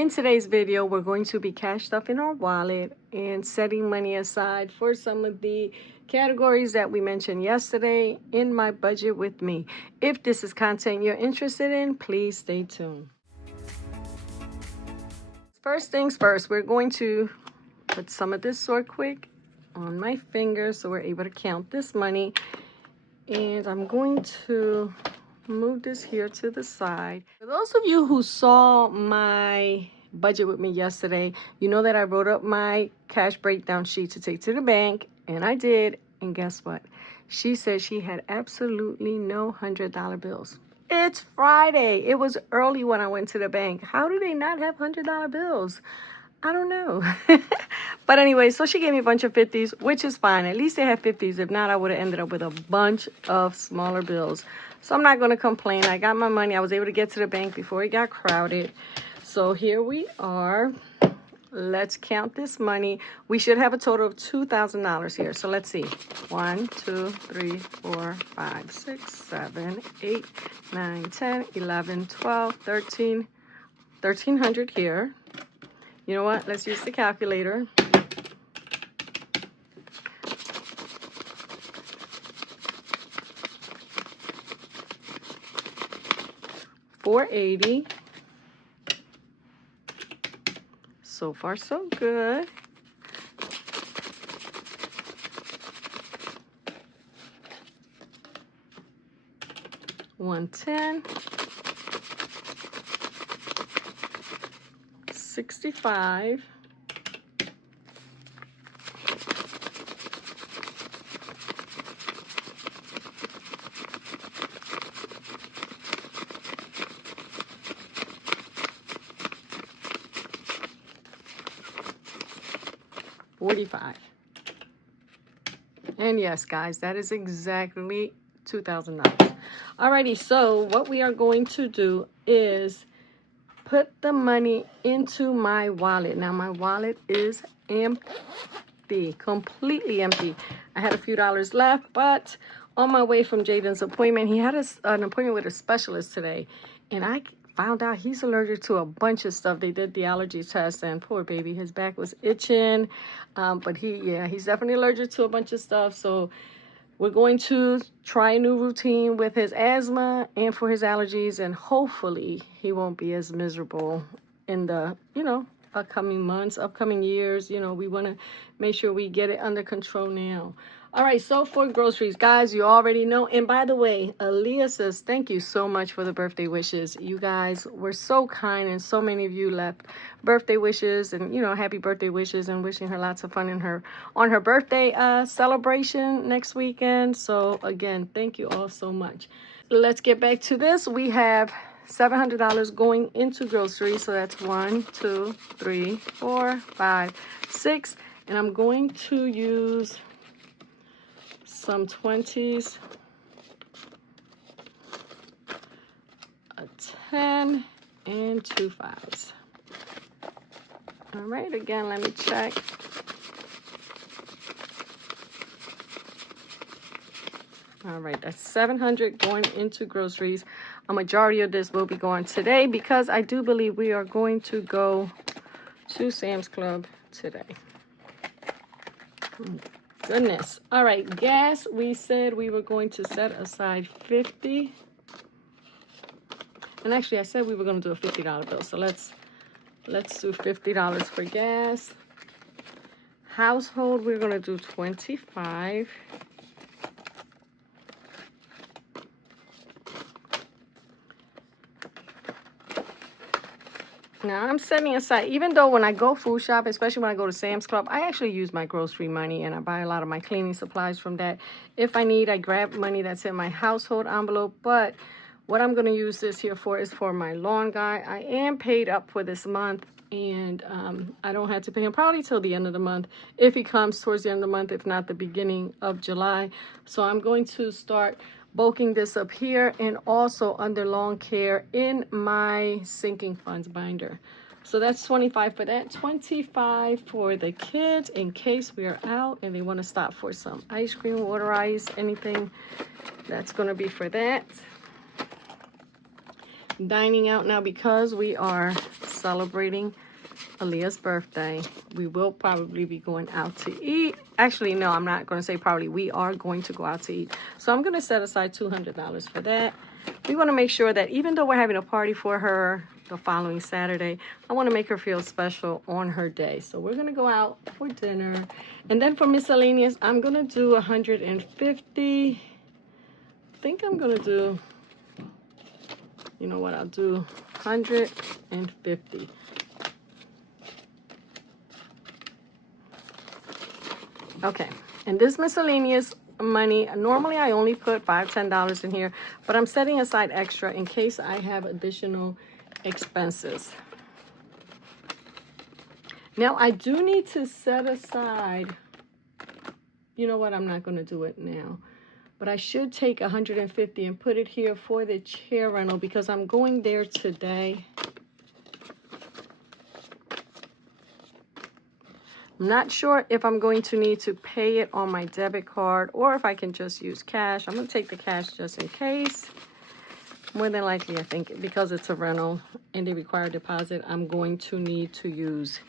In today's video, we're going to be cash stuffing our wallet and setting money aside for some of the categories that we mentioned yesterday in my budget with me. If this is content you're interested in, please stay tuned. First things first, we're going to put some of this sort quick on my fingers so we're able to count this money. And I'm going to move this here to the side. For those of you who saw my budget with me yesterday, you know that I wrote up my cash breakdown sheet to take to the bank, and I did. And guess what? She said she had absolutely no $100 bills. It's Friday. It was early when I went to the bank. How do they not have $100 bills? I don't know. But anyway, so she gave me a bunch of 50s, which is fine. At least they had 50s. If not, I would have ended up with a bunch of smaller bills. So I'm not going to complain. I got my money. I was able to get to the bank before it got crowded. So here we are. Let's count this money. We should have a total of $2,000 here. So let's see. 1, 2, 3, 4, 5, 6, 7, 8, 9, 10, 11, 12, 13, 1,300 here. You know what? Let's use the calculator. $480. So far, so good. $110. 65. $45. And yes, guys, that is exactly $2,000. Alrighty, so what we are going to do is put the money into my wallet. Now my wallet is empty, completely empty. I had a few dollars left, but on my way from Jaden's appointment, he had an appointment with a specialist today, and I found out he's allergic to a bunch of stuff. They did the allergy test, and poor baby, his back was itching. But he's definitely allergic to a bunch of stuff. So we're going to try a new routine with his asthma and for his allergies, and hopefully he won't be as miserable in the, upcoming months, upcoming years. We want to make sure we get it under control now. All right, so for groceries, guys, you already know. And by the way, Aaliyah says, thank you so much for the birthday wishes. You guys were so kind, and so many of you left birthday wishes and, happy birthday wishes, and wishing her lots of fun on her birthday celebration next weekend. So again, thank you all so much. Let's get back to this. We have $700 going into groceries. So that's 1, 2, 3, 4, 5, 6. And I'm going to use some 20s, a 10, and 2 5s. All right, again, let me check. All right, that's $700 going into groceries. A majority of this will be going today because I do believe we are going to go to Sam's Club today. Goodness. All right, gas, we said we were going to set aside 50. And actually, I said we were going to do a $50 bill. So let's do $50 for gas. Household, we're going to do 25. Now, I'm setting aside, even though when I go food shop, especially when I go to Sam's Club, I actually use my grocery money, and I buy a lot of my cleaning supplies from that. If I need, I grab money that's in my household envelope. But what I'm going to use this here for is for my lawn guy. I am paid up for this month, and I don't have to pay him probably till the end of the month, if he comes towards the end of the month, if not the beginning of July. So I'm going to start bulking this up here and also under lawn care in my sinking funds binder. So that's 25 for that. 25 for the kids in case we are out and they want to stop for some ice cream, water ice, anything. That's going to be for that. Dining out now, because we are celebrating Aaliyah's birthday. We will probably be going out to eat. Actually, no, I'm not going to say probably. We are going to go out to eat. So I'm going to set aside $200 for that. We want to make sure that even though we're having a party for her the following Saturday, I want to make her feel special on her day. So we're going to go out for dinner. And then for miscellaneous, I'm going to do 150. I think I'm going to do, you know what, I'll do 150. Okay, and this miscellaneous money, normally I only put $5, $10 in here, but I'm setting aside extra in case I have additional expenses. Now, I do need to set aside, you know what, I'm not going to do it now, but I should take 150 and put it here for the chair rental because I'm going there today. I'm not sure if I'm going to need to pay it on my debit card or if I can just use cash. I'm going to take the cash just in case. More than likely, I think, because it's a rental and they require a deposit, I'm going to need to use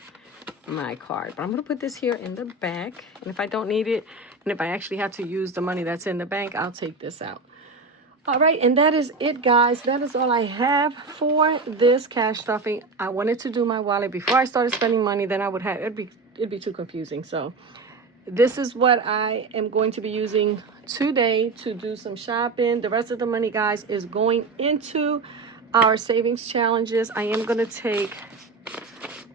my card. But I'm going to put this here in the back. And if I don't need it, and if I actually have to use the money that's in the bank, I'll take this out. All right, and that is it, guys. That is all I have for this cash stuffing. I wanted to do my wallet before I started spending money. Then I would have, it'd be too confusing. So this is what I am going to be using today to do some shopping. The rest of the money, guys, is going into our savings challenges. I am going to take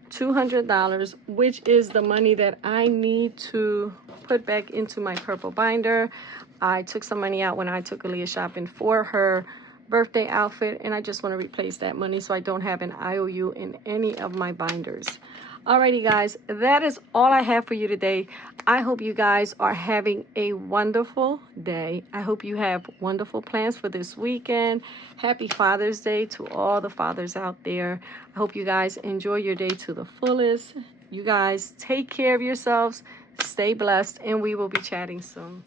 $200, which is the money that I need to put back into my purple binder. I took some money out when I took Aaliyah shopping for her birthday outfit, and I just want to replace that money so I don't have an IOU in any of my binders. Alrighty, guys, that is all I have for you today. I hope you guys are having a wonderful day. I hope you have wonderful plans for this weekend. Happy Father's Day to all the fathers out there. I hope you guys enjoy your day to the fullest. You guys take care of yourselves, stay blessed, and we will be chatting soon.